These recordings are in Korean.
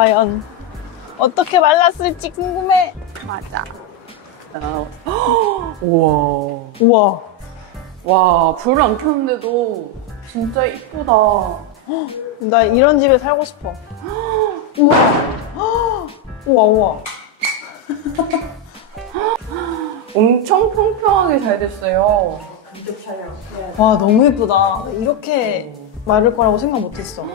과연 어떻게 말랐을지 궁금해. 맞아. 우와. 우와. 와, 불을 안 켰는데도 진짜 이쁘다. 나 이런 집에 살고 싶어. 우와. 우와, 우와. 엄청 평평하게 잘 됐어요. 간접 촬영. 와, 너무 예쁘다. 이렇게 마를 거라고 생각 못했어.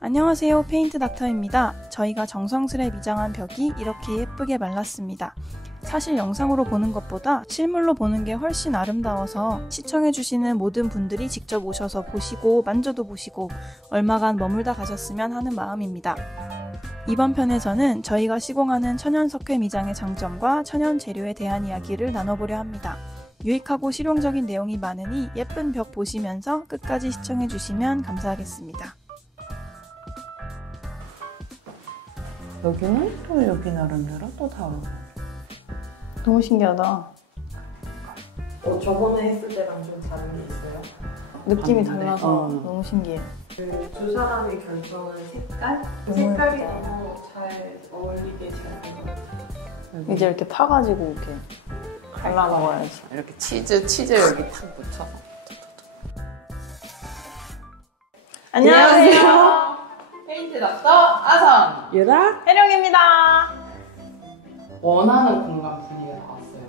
안녕하세요, 페인트 닥터입니다. 저희가 정성스레 미장한 벽이 이렇게 예쁘게 말랐습니다. 사실 영상으로 보는 것보다 실물로 보는 게 훨씬 아름다워서 시청해주시는 모든 분들이 직접 오셔서 보시고 만져도 보시고 얼마간 머물다 가셨으면 하는 마음입니다. 이번 편에서는 저희가 시공하는 천연 석회 미장의 장점과 천연 재료에 대한 이야기를 나눠보려 합니다. 유익하고 실용적인 내용이 많으니 예쁜 벽 보시면서 끝까지 시청해주시면 감사하겠습니다. 여기는 또 여기 나름대로 또 다르고. 너무 신기하다. 저번에 했을 때랑 좀 다른 게 있어요? 느낌이 달라서 어. 너무 신기해. 그 두 사람이 결정한 색깔? 너무 색깔이 예쁘다. 너무 잘 어울리게 잘 된 것 같아요. 이제 이렇게 파가지고 이렇게 갈라 먹어야지. 이렇게 치즈 여기 탁 묻혀서. 안녕하세요. 페인트 닥터 아선! 유라? 혜령입니다. 원하는 공간 분위기가 나왔어요.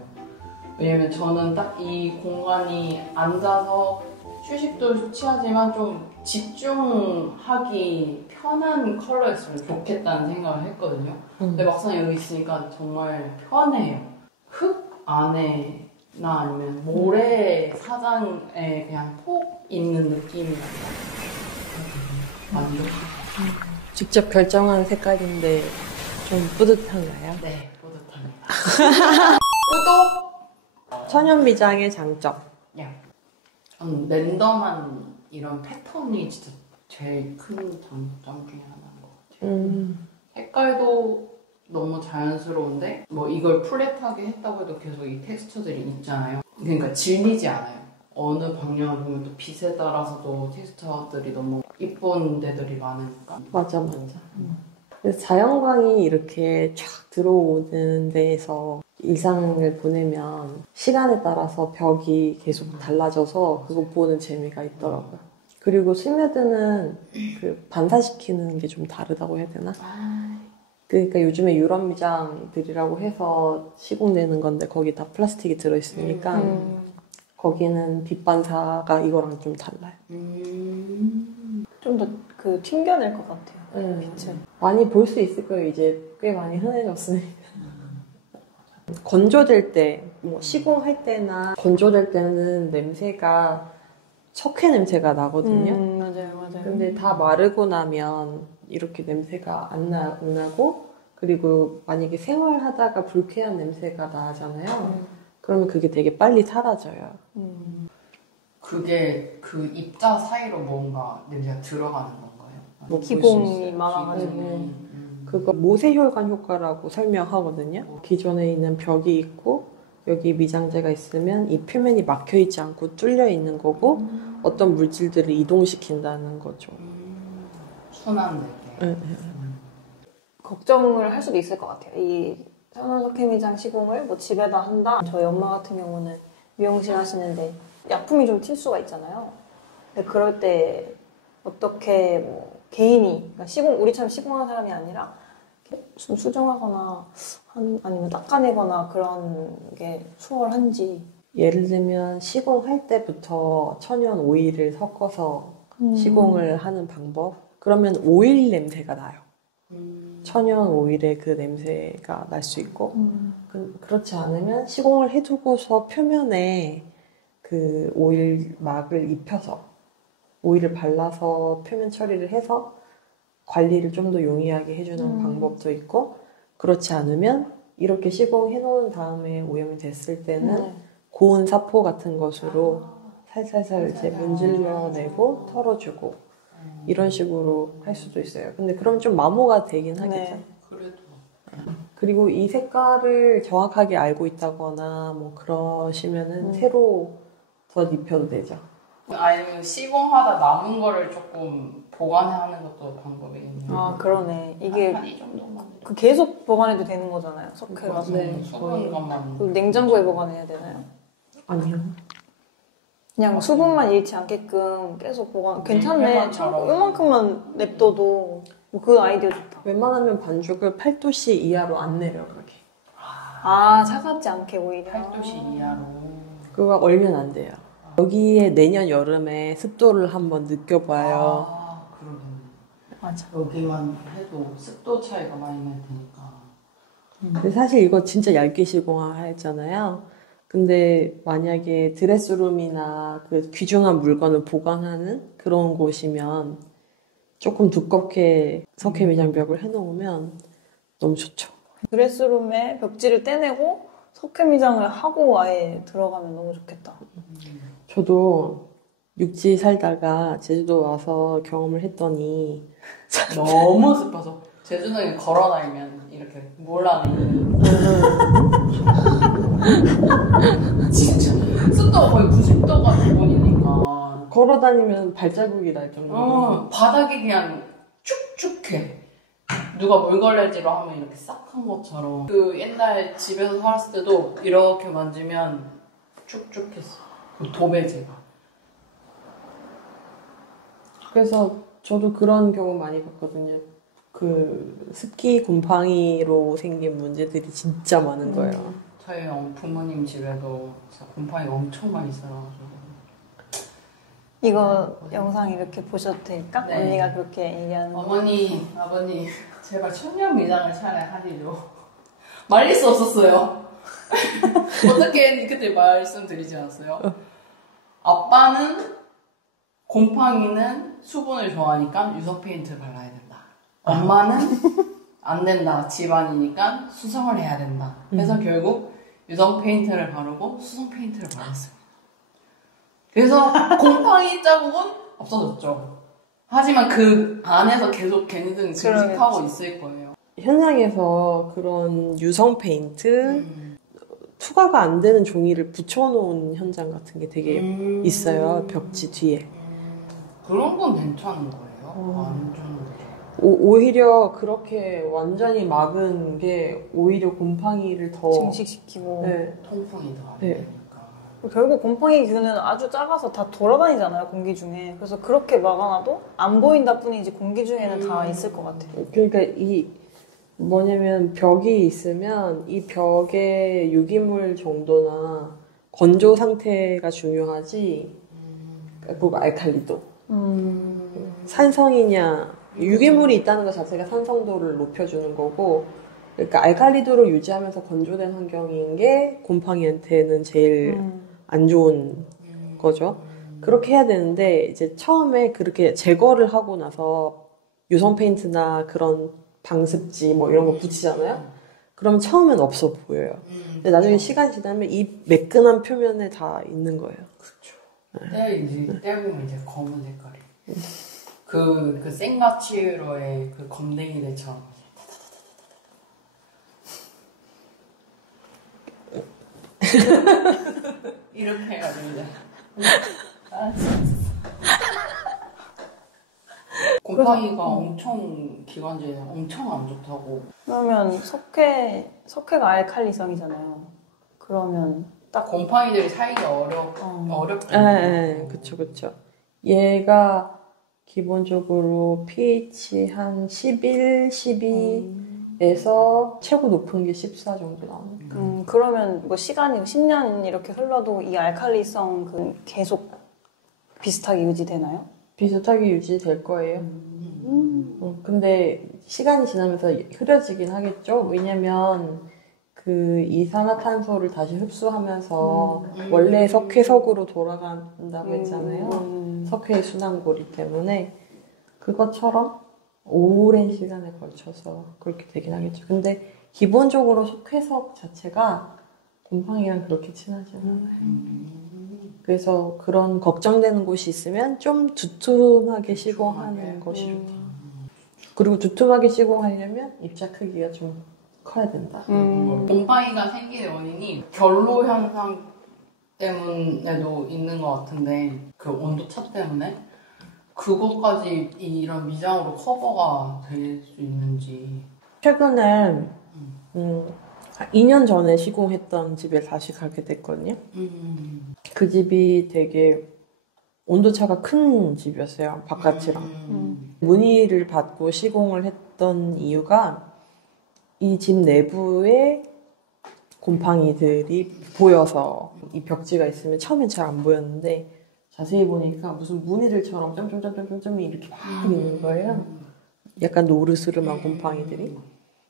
왜냐면 저는 딱 이 공간이 앉아서 휴식도 취하지만 좀 집중하기 편한 컬러였으면 좋겠다는 생각을 했거든요. 근데 막상 여기 있으니까 정말 편해요. 흙 안에나 아니면 모래 사장에 그냥 푹 있는 느낌이랄까. 만족. 직접 결정한 색깔인데 좀 뿌듯한가요? 네, 뿌듯합니다. 구독! 천연 미장의 장점. 야, 저는 랜덤한 이런 패턴이 진짜 제일 큰 장점 중에 하나인 것 같아요. 색깔도 너무 자연스러운데 뭐 이걸 플랫하게 했다고 해도 계속 이 텍스처들이 있잖아요. 그러니까 질리지 않아요. 어느 방향을 보면 또 빛에 따라서도 텍스처들이 너무 이쁜 데들이 많으니까. 맞아. 그래서 자연광이 이렇게 쫙 들어오는 데에서 일상을 보내면 시간에 따라서 벽이 계속 달라져서 그거 보는 재미가 있더라고요. 그리고 스며드는 그 반사시키는 게 좀 다르다고 해야 되나? 그러니까 요즘에 유럽 미장들이라고 해서 시공되는 건데 거기 다 플라스틱이 들어있으니까 거기는 빛 반사가 이거랑 좀 달라요. 좀 더 그 튕겨낼 것 같아요. 빛을. 많이 볼 수 있을 거예요. 이제 꽤 많이 흔해졌으니까. 건조될 때, 뭐 시공할 때나 건조될 때는 냄새가 석회 냄새가 나거든요. 맞아요. 근데 다 마르고 나면 이렇게 냄새가 안 나고, 그리고 만약에 생활하다가 불쾌한 냄새가 나잖아요. 그러면 그게 되게 빨리 사라져요. 그게 그 입자 사이로 뭔가 냄새가 들어가는 건가요? 뭐 기공이 많아가지고. 그거 모세혈관 효과라고 설명하거든요. 기존에 있는 벽이 있고 여기 미장재가 있으면 이 표면이 막혀있지 않고 뚫려 있는 거고 어떤 물질들을 이동시킨다는 거죠. 순한 느낌. 걱정을 할 수도 있을 것 같아요. 이 천연 석회 미장 시공을 뭐 집에다 한다. 저희 엄마 같은 경우는 미용실 하시는데 약품이 좀 튈 수가 있잖아요. 근데 그럴 때 어떻게 뭐 개인이 그러니까 우리처럼 시공하는 사람이 아니라 좀 수정하거나 아니면 닦아내거나 그런 게 수월한지. 예를 들면 시공할 때부터 천연 오일을 섞어서 시공을 하는 방법. 그러면 오일 냄새가 나요. 천연 오일의 그 냄새가 날 수 있고 그렇지 않으면 시공을 해두고서 표면에 그 오일 막을 입혀서 오일을 발라서 표면 처리를 해서 관리를 좀 더 용이하게 해주는 방법도 있고 그렇지 않으면 이렇게 시공해 놓은 다음에 오염이 됐을 때는 고운 사포 같은 것으로 살살살 이제 문질러내고 털어주고 이런 식으로 할 수도 있어요. 근데 그럼 좀 마모가 되긴 하겠죠. 그래도. 그리고 이 색깔을 정확하게 알고 있다거나 뭐 그러시면은 새로 더 입혀도 되죠. 아니면 시공하다 남은 거를 조금 보관하는 것도 방법이겠네요. 아, 그러네. 이게 한 이 정도만. 그 계속 보관해도 되는 거잖아요. 석회가. 네. 수분 것만. 그리고 냉장고에 보관해야 되나요? 아니요. 그냥 수분만 잃지 않게끔 계속 보관. 괜찮네. 일반처럼. 요만큼만 냅둬도 뭐 그 아이디어 좋다. 웬만하면 반죽을 8도씨 이하로 안 내려가게. 아, 차갑지 않게 오히려. 8도씨 이하로. 그거 얼면 안 돼요. 여기에 내년 여름에 습도를 한번 느껴봐요. 아, 그러겠네. 맞아. 여기만 해도 습도 차이가 많이 날 테니까. 근데 사실 이거 진짜 얇게 시공했잖아요. 근데 만약에 드레스룸이나 그 귀중한 물건을 보관하는 그런 곳이면 조금 두껍게 석회 미장벽을 해놓으면 너무 좋죠. 드레스룸에 벽지를 떼내고 석회 미장을 하고 아예 들어가면 너무 좋겠다. 저도 육지 살다가 제주도 와서 경험을 했더니 너무 습해서 제주도에 걸어다니면 이렇게 몰라는 진짜 습도가 거의 90도가 기본이니까 걸어다니면 발자국이 날 정도로 바닥이 그냥 축축해. 누가 물걸레질로 하면 이렇게 싹 한 것처럼. 그 옛날 집에서 살았을 때도 이렇게 만지면 축축했어. 그 도배지가. 그래서 저도 그런 경우 많이 봤거든요. 그 습기 곰팡이로 생긴 문제들이 진짜 많은 거예요. 저희 부모님 집에도 진짜 곰팡이가 엄청 많이 있어가지고. 이거 영상 이렇게 보셔도 될까? 네. 언니가 그렇게 얘기하는 거. 어머니, 아버님, 제발 천년 미장을 차라리 하시죠. 말릴 수 없었어요. 어떻게 그때 말씀드리지 않았어요? 아빠는 곰팡이는 수분을 좋아하니까 유성 페인트를 발라야 된다. 엄마는 안 된다. 집안이니까 수성을 해야 된다. 그래서 결국 유성 페인트를 바르고 수성 페인트를 발랐어요. 그래서 곰팡이 자국은 없어졌죠. 하지만 그 안에서 계속 걔네들은 증식하고 있을 거예요. 현장에서 그런 유성 페인트, 투과가 안 되는 종이를 붙여놓은 현장 같은 게 되게 있어요. 벽지 뒤에. 그런 건 괜찮은 거예요? 완전. 오히려 그렇게 완전히 막은 게 오히려 곰팡이를 더 증식시키고. 네. 통풍이 더 안 네. 되니까. 결국 곰팡이 균은 아주 작아서 다 돌아다니잖아요, 공기 중에. 그래서 그렇게 막아놔도 안 보인다 뿐이지 공기 중에는 다 있을 것 같아요. 그러니까 이 뭐냐면 벽이 있으면 이 벽의 유기물 정도나 건조 상태가 중요하지 그리고 알칼리도 산성이냐 유기물이 있다는 것 자체가 산성도를 높여주는 거고 그러니까 알칼리도를 유지하면서 건조된 환경인 게 곰팡이한테는 제일 안 좋은 거죠. 그렇게 해야 되는데 이제 처음에 그렇게 제거를 하고 나서 유성 페인트나 그런 방습지 뭐 이런 거 붙이잖아요. 그러면 처음엔 없어 보여요. 근데 나중에 시간이 지나면 이 매끈한 표면에 다 있는 거예요. 그렇죠. 떼보면 이제 검은 색깔이. 그 생가치로의 그 검댕이들처럼. 이렇게 해가지고 이제. 곰팡이가 엄청 기관지에 엄청 안 좋다고. 그러면 석회가 알칼리성이잖아요. 그러면 딱 곰팡이들이 살기 어렵다. 네, 그쵸. 얘가 기본적으로 pH 한 11, 12에서 최고 높은 게 14 정도 나옵니다. 그러면 뭐 시간이 10년 이렇게 흘러도 이 알칼리성 계속 비슷하게 유지되나요? 비슷하게 유지될 거예요. 근데 시간이 지나면서 흐려지긴 하겠죠. 왜냐면 그 이산화탄소를 다시 흡수하면서 원래 석회석으로 돌아간다고 했잖아요. 석회의 순환고리 때문에 그것처럼 오랜 시간에 걸쳐서 그렇게 되긴 하겠죠. 근데 기본적으로 석회석 자체가 곰팡이랑 그렇게 친하지 않아요. 그래서 그런 걱정되는 곳이 있으면 좀 두툼하게 시공하는 것이 좋다. 그리고 두툼하게 시공하려면 입자 크기가 좀 커야 된다. 곰팡이가 생기는 원인이 결로 현상 때문에도 있는 것 같은데 그 온도 차 때문에 그것까지 이런 미장으로 커버가 될 수 있는지. 최근에 2년 전에 시공했던 집에 다시 가게 됐거든요. 그 집이 되게 온도차가 큰 집이었어요. 바깥이랑. 문의를 받고 시공을 했던 이유가 이 집 내부에 곰팡이들이 보여서 이 벽지가 있으면 처음엔 잘 안 보였는데 자세히 보니까 무슨 무늬들처럼 점점점점점점이 이렇게 막 있는 거예요. 약간 노르스름한 곰팡이들이.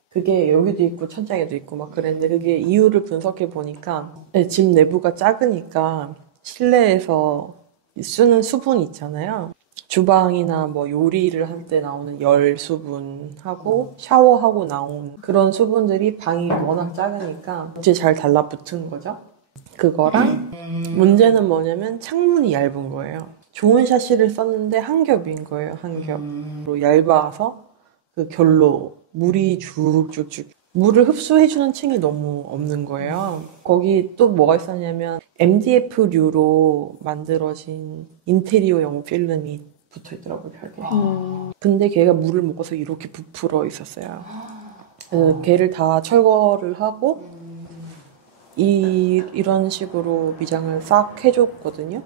그게 여기도 있고 천장에도 있고 막 그랬는데 그게 이유를 분석해 보니까 집 내부가 작으니까 실내에서 쓰는 수분 있잖아요. 주방이나 뭐 요리를 할 때 나오는 열 수분하고 샤워하고 나온 그런 수분들이 방이 워낙 작으니까 이제 잘 달라붙은 거죠. 그거랑 문제는 뭐냐면 창문이 얇은 거예요. 좋은 샤시를 썼는데 한 겹인 거예요. 한 겹으로 얇아서 그 결로 물이 쭉쭉쭉 물을 흡수해주는 층이 너무 없는 거예요. 거기 또 뭐가 있었냐면 MDF류로 만들어진 인테리어용 필름이 붙어있더라고요, 벽에. 근데 걔가 물을 먹어서 이렇게 부풀어 있었어요. 그래서 걔를 다 철거를 하고 이런 식으로 미장을 싹 해줬거든요.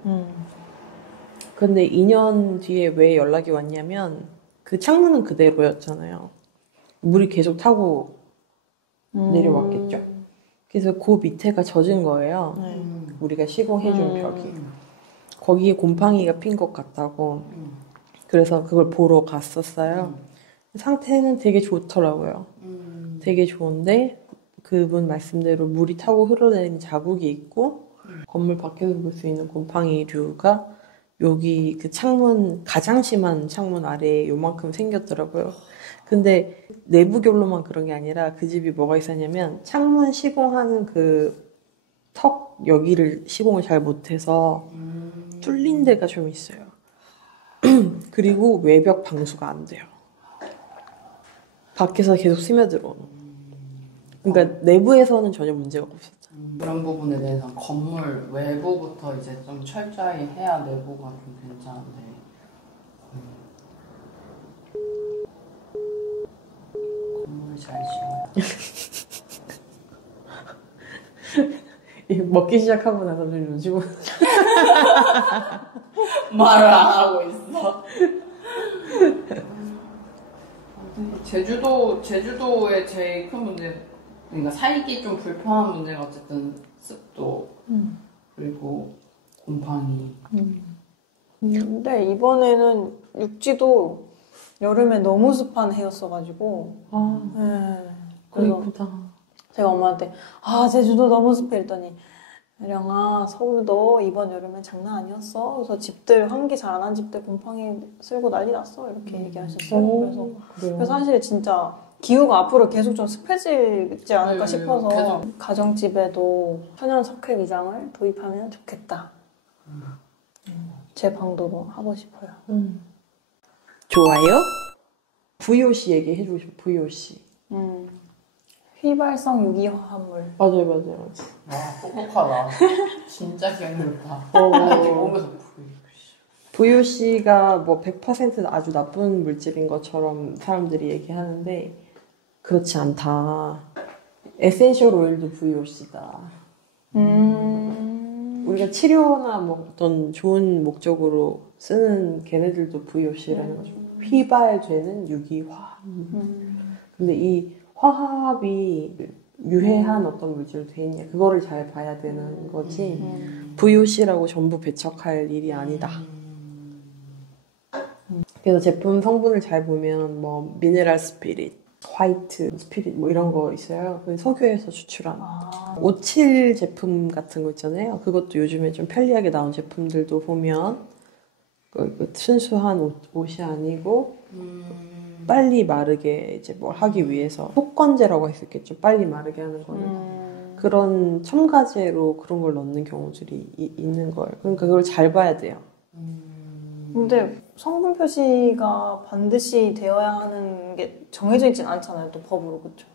근데 2년 뒤에 왜 연락이 왔냐면 그 창문은 그대로였잖아요. 물이 계속 타고 내려왔겠죠. 그래서 그 밑에가 젖은 거예요. 우리가 시공해준 벽이. 거기에 곰팡이가 핀 것 같다고. 그래서 그걸 보러 갔었어요. 상태는 되게 좋더라고요. 되게 좋은데 그분 말씀대로 물이 타고 흘러내린 자국이 있고 건물 밖에서 볼 수 있는 곰팡이류가 여기 그 창문 가장 심한 창문 아래에 요만큼 생겼더라고요. 근데 내부 결로만 그런 게 아니라 그 집이 뭐가 있었냐면 창문 시공하는 그 턱 여기를 시공을 잘 못해서 뚫린 데가 좀 있어요. 그리고 외벽 방수가 안 돼요. 밖에서 계속 스며들어. 그러니까 내부에서는 전혀 문제가 없었죠. 그런 부분에 대해서 건물 외부부터 이제 좀 철저히 해야 내부가 좀 괜찮은데. 건물을 잘 지어야 먹기 시작하고 나서 좀 요즘은 말을 안 하고 있어. 제주도의 제일 큰 문제, 그러니까 살기 좀 불편한 문제가 어쨌든 습도 그리고 곰팡이. 근데 이번에는 육지도 여름에 너무 습한 해였어가지고 네. 그래서 제가 엄마한테 제주도 너무 습해 이랬더니 령아 서울도 이번 여름엔 장난 아니었어. 그래서 집들 환기 잘 안 한 집들 곰팡이 쓸고 난리 났어 이렇게 얘기하셨어요. 그래서 사실 진짜 기후가 앞으로 계속 좀 습해지지 않을까 싶어서 계속. 가정집에도 천연 석회 미장을 도입하면 좋겠다. 제 방도로 하고 싶어요. 좋아요. VOC 얘기해주고 싶어. VOC. 휘발성 유기화합물. 맞아요. 와, 똑똑하다. 진짜 기억력다. 몸에서 VOC가 뭐 100% 아주 나쁜 물질인 것처럼 사람들이 얘기하는데 그렇지 않다. 에센셜 오일도 VOC다. 우리가 치료나 뭐 어떤 좋은 목적으로 쓰는 걔네들도 VOC라는 거죠. 휘발되는 유기화. 근데 이 화합이 유해한 어떤 물질로 돼 있냐 그거를 잘 봐야 되는 거지 VOC라고 전부 배척할 일이 아니다. 그래서 제품 성분을 잘 보면 뭐 미네랄 스피릿, 화이트 스피릿 뭐 이런 거 있어요. 석유에서 추출한 오칠 제품 같은 거 있잖아요. 그것도 요즘에 좀 편리하게 나온 제품들도 보면 순수한 옷이 아니고 빨리 마르게 이제 뭘 하기 위해서 속건제라고 했었겠죠. 빨리 마르게 하는 거는 그런 첨가제로 그런 걸 넣는 경우들이 있는 거예요. 그러니까 그걸 잘 봐야 돼요. 근데 성분 표시가 반드시 되어야 하는 게 정해져 있진 않잖아요. 또 법으로 그렇죠.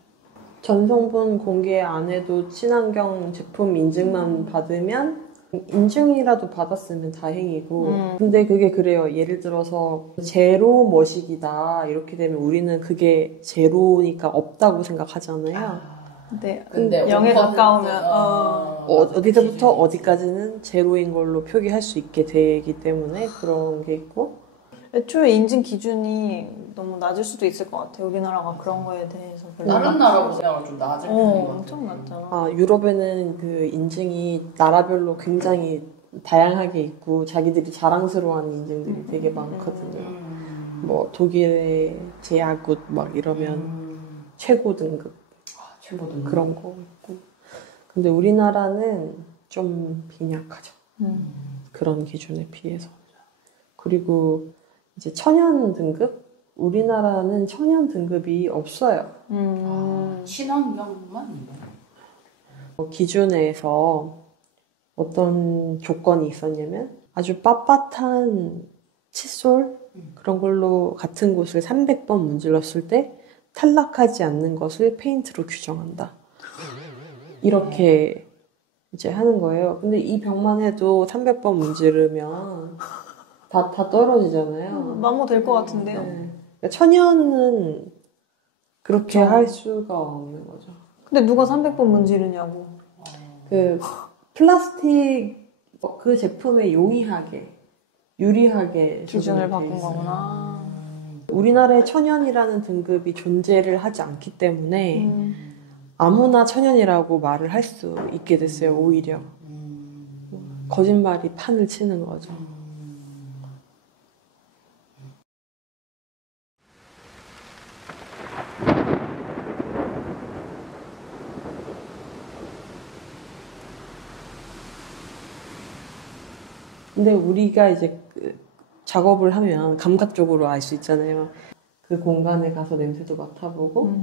전성분 공개 안 해도 친환경 제품 인증만 받으면 인증이라도 받았으면 다행이고 근데 그게 그래요. 예를 들어서 제로 머시기다 이렇게 되면 우리는 그게 제로니까 없다고 생각하잖아요. 근데 0에 가까우면 어디서부터 어디까지는 제로인 걸로 표기할 수 있게 되기 때문에 그런 게 있고 애초에 인증 기준이 너무 낮을 수도 있을 것 같아요. 우리나라가 그런 거에 대해서 다른 나라보다 좀 낮을 편인 것 같아요. 엄청 낮잖아. 아, 유럽에는 그 인증이 나라별로 굉장히 다양하게 있고 자기들이 자랑스러워하는 인증들이 되게 많거든요. 뭐 독일의 제야굿 막 이러면 최고 등급, 최고 등급 그런 거 있고. 근데 우리나라는 좀 빈약하죠. 그런 기준에 비해서. 그리고 이제 천연 등급? 우리나라는 천연 등급이 없어요. 친환경만 있나요? 기준에서 어떤 조건이 있었냐면 아주 빳빳한 칫솔 그런 걸로 같은 곳을 300번 문질렀을 때 탈락하지 않는 것을 페인트로 규정한다. 이렇게 이제 하는 거예요. 근데 이 벽만 해도 300번 문지르면 다 떨어지잖아요. 마모 될 것 같은데요. 네. 그러니까 천연은 그렇게 할 수가 없는 거죠. 근데 누가 300번 문지르냐고. 그 플라스틱 그 제품에 용이하게 유리하게 기준을 조정이 돼 바꾼 있어요. 거구나. 우리나라에 천연이라는 등급이 존재를 하지 않기 때문에 아무나 천연이라고 말을 할 수 있게 됐어요. 오히려 거짓말이 판을 치는 거죠. 근데 우리가 이제 그 작업을 하면 감각적으로 알 수 있잖아요. 그 공간에 가서 냄새도 맡아보고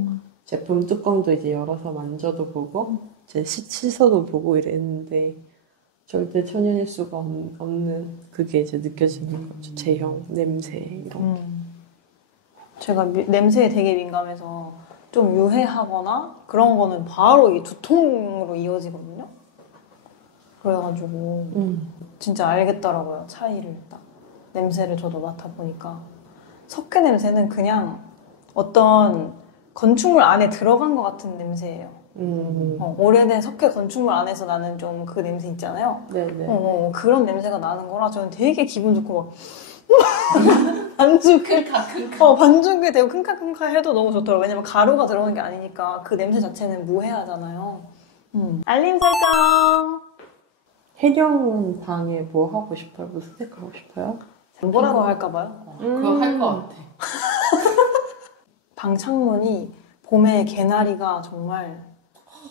제품 뚜껑도 이제 열어서 만져도 보고 이제 씻어도 보고 이랬는데 절대 천연일 수가 없는 그게 이제 느껴지는 거죠. 제형, 냄새 이런 게. 제가 냄새에 되게 민감해서 좀 유해하거나 그런 거는 바로 이 두통으로 이어지거든요. 그래가지고 진짜 알겠더라고요. 차이를 딱 냄새를 저도 맡아보니까 석회 냄새는 그냥 어떤 건축물 안에 들어간 것 같은 냄새예요. 오래된 석회 건축물 안에서 나는 좀 그 냄새 있잖아요. 네네. 그런 냄새가 나는 거라 저는 되게 기분 좋고 막 반죽 반죽이 되고 킁카킁카 해도 너무 좋더라고요. 왜냐면 가루가 들어오는 게 아니니까 그 냄새 자체는 무해하잖아요. 알림 설정. 혜령은 방에 뭐 하고 싶어요? 뭐 스택하고 싶어요? 뭐라고 할까봐요? 그거 할 것 같아. 방 창문이 봄에 개나리가 정말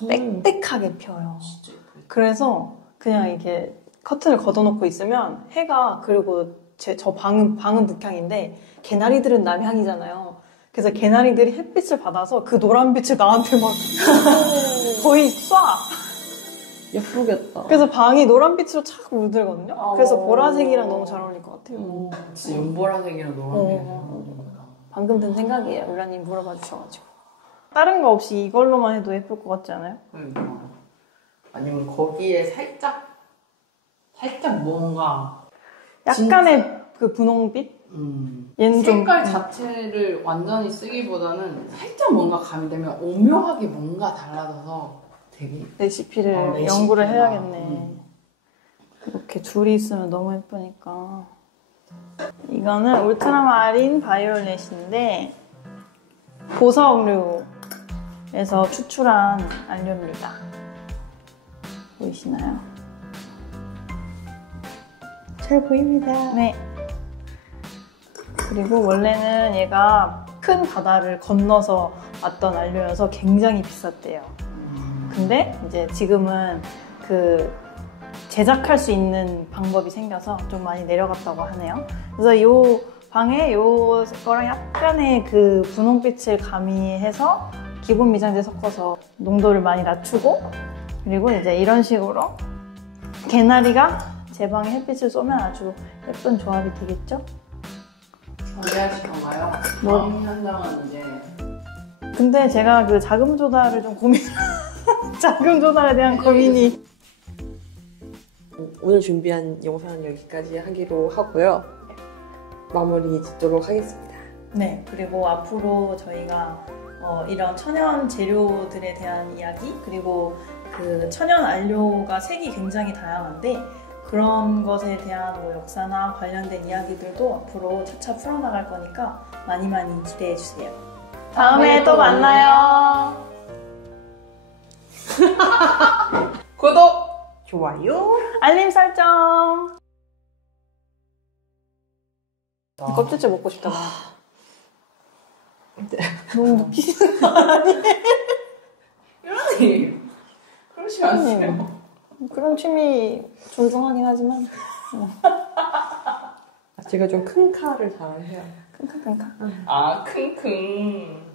빽빽하게 펴요. 그래서 그냥 이렇게 커튼을 걷어놓고 있으면 해가, 그리고 저 방은 북향인데 개나리들은 남향이잖아요. 그래서 개나리들이 햇빛을 받아서 그 노란빛을 나한테 막 거의 쏴. 예쁘겠다. 그래서 방이 노란빛으로 착 물들거든요. 그래서 보라색이랑 너무 잘 어울릴 것 같아요. 진짜 연보라색이랑 노란색이랑. 방금 든 생각이에요. 울라님 물어봐 주셔가지고. 다른 거 없이 이걸로만 해도 예쁠 것 같지 않아요? 그러니까. 아니면 거기에 살짝 뭔가 약간의 진짜? 그 분홍빛? 얘는 색깔 자체를 완전히 쓰기보다는 살짝 뭔가 가미되면 오묘하게 뭔가 달라져서 되게 레시피를 연구를 해야겠네. 이렇게 둘이 있으면 너무 예쁘니까. 이거는 울트라마린 바이올렛인데 보석류에서 추출한 안료입니다. 보이시나요? 잘 보입니다. 네. 그리고 원래는 얘가 큰 바다를 건너서 왔던 안료여서 굉장히 비쌌대요. 근데 이제 지금은 그 제작할 수 있는 방법이 생겨서 좀 많이 내려갔다고 하네요. 그래서 요 방에 요거랑 약간의 그 분홍빛을 가미해서 기본 미장제 섞어서 농도를 많이 낮추고, 그리고 이제 이런 식으로 개나리가 제 방에 햇빛을 쏘면 아주 예쁜 조합이 되겠죠? 준비하실 건가요? 뭐? 다음 현장은 이제 근데 제가 그 자금 조달을 좀 자금 조달에 대한 고민이 오늘 준비한 영상은 여기까지 하기로 하고요. 마무리 짓도록 하겠습니다. 네, 그리고 앞으로 저희가 이런 천연 재료들에 대한 이야기, 그리고 그 천연 안료가 색이 굉장히 다양한데 그런 것에 대한 뭐 역사나 관련된 이야기들도 앞으로 차차 풀어나갈 거니까 많이 많이 기대해 주세요. 다음에 또 만나요. 구독! 좋아요. 알림 설정. 껍질째 먹고 싶다. 너무 느끼시는 거 아니에요? 이러니 그러지 마세요. 그런 취미 존중하긴 하지만 제가 좀 큰 칼을 잘해요. 킁킁킁. 아 킁킁